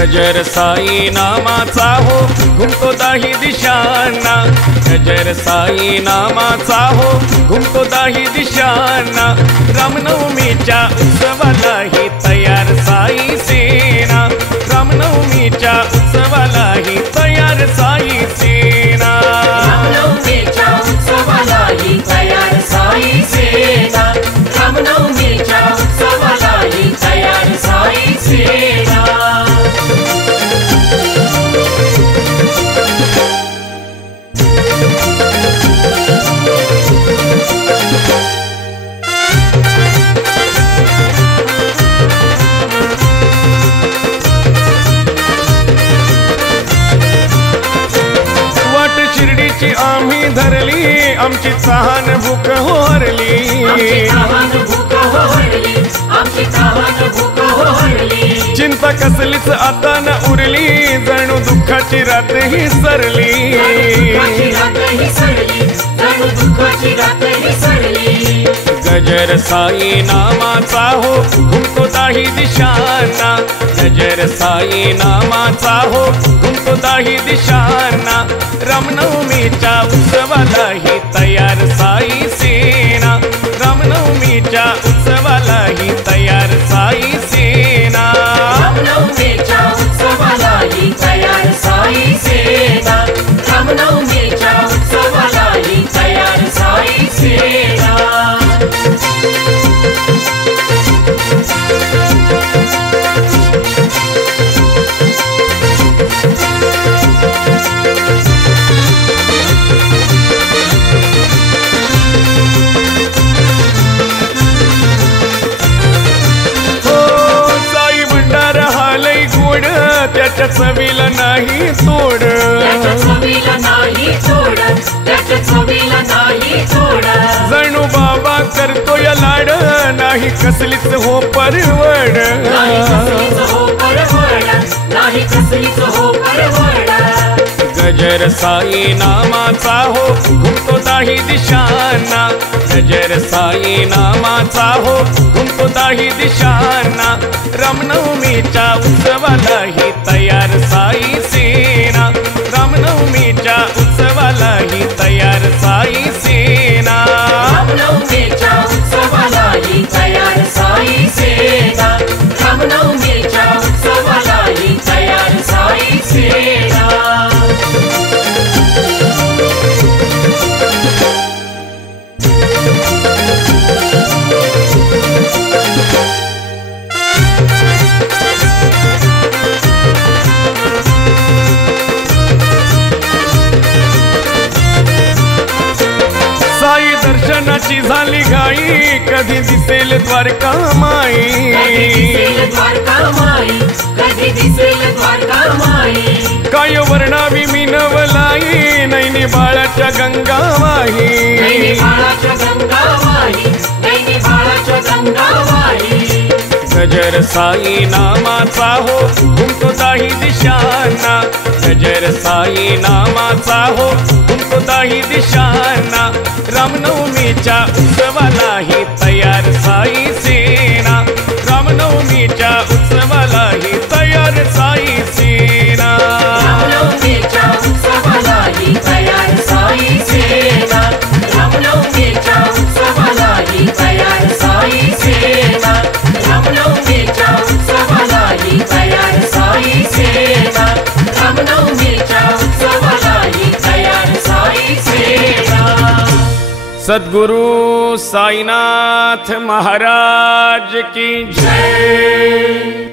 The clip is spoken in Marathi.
गजर साई नामाचा हो घुमतो दाही दिशांना, गजर साई नामाचा हो घुमतो दाही दिशांना। रामनवमीच्या उत्सवालाही तयार साई सेना, रामनवमीच्या उत्सवालाही तयार साई सेना, रामनवमीच्या उत्सवालाही तयार साई सेना, रामनवमीच्या उत्सवालाही तयार साई सेना। शिर्डीची आम्ही धरली, आमची तहान भूक होरली, आमची तहान भूक होरली, आमची तहान भूक होरली। चिंता कसलीच आता न उरली, जणू दुःखाची रात ही सरली, दुःखाची रात ही सरली, जणू दुःखाची रात ही सरली। गजर साई नामाचा हो घुमतो दाही दिशांना, गजर साई नामाचा हो घुमतो दाही दिशांना। रामनवमीच्या उत्सवालाही तयार साई सेना, रामनवमीच्या उत्सवालाही तयार साई सेना, रामनवमीच्या उत्सवालाही तयार साई सेना, रामनवमीच्या उत्सवालाही तयार साई सेना। त्याच्या चवीला नाही तोड, त्याच्या चवीला नाही तोड, त्याच्या चवीला नाही तोड। जणू बाबा करतो या लाड, नाही कसलीच हो परवड, नाही कसलीच हो परवड, नाही कसलीच हो परवड। गजर साई नामाचा हो घुमतो दाही दिशांना, गजर साई नामाचा हो घुमतो दाही दिशांना। रामनवमीच्या उत्सवालाही तयार साई सेना, रामनवमीच्या उत्सवालाही तयार साई सेना, रामनवमीच्या उत्सवालाही तयार साई सेना, रामनवमीच्या उत्सवालाही तयार साई सेना। साई दर्शनाची झाली घाई, कधी दिसेल द्वारका माई, कधी दिसेल द्वारका माई, कधी दिसेल द्वारका माई। काय वर्णावी मी नवलाई, नैनी बाळाच्या गंगावाही, नैनी बाळाच्या गंगावाही, नैनी बाळाच्या गंगावाही। गजर साई नामाचा हो घुमतो दाही दिशांना, गजर साई नामाचा हो घुमतो दाही दिशांना। रामनवमीच्या उत्सवालाही तयार साई सेना, रामनवमीच्या उत्सवालाही तयार साई सेना, रामनवमीच्या उत्सवालाही तयार साई सेना, रामनवमीच्या उत्सवालाही तयार साई सेना, रामनवमीच्या उत्सवालाही तयार साई सेना, रामनवमीच्या उत्सवालाही तयार साई सेना। सद्गुरु साईनाथ महाराज की जय।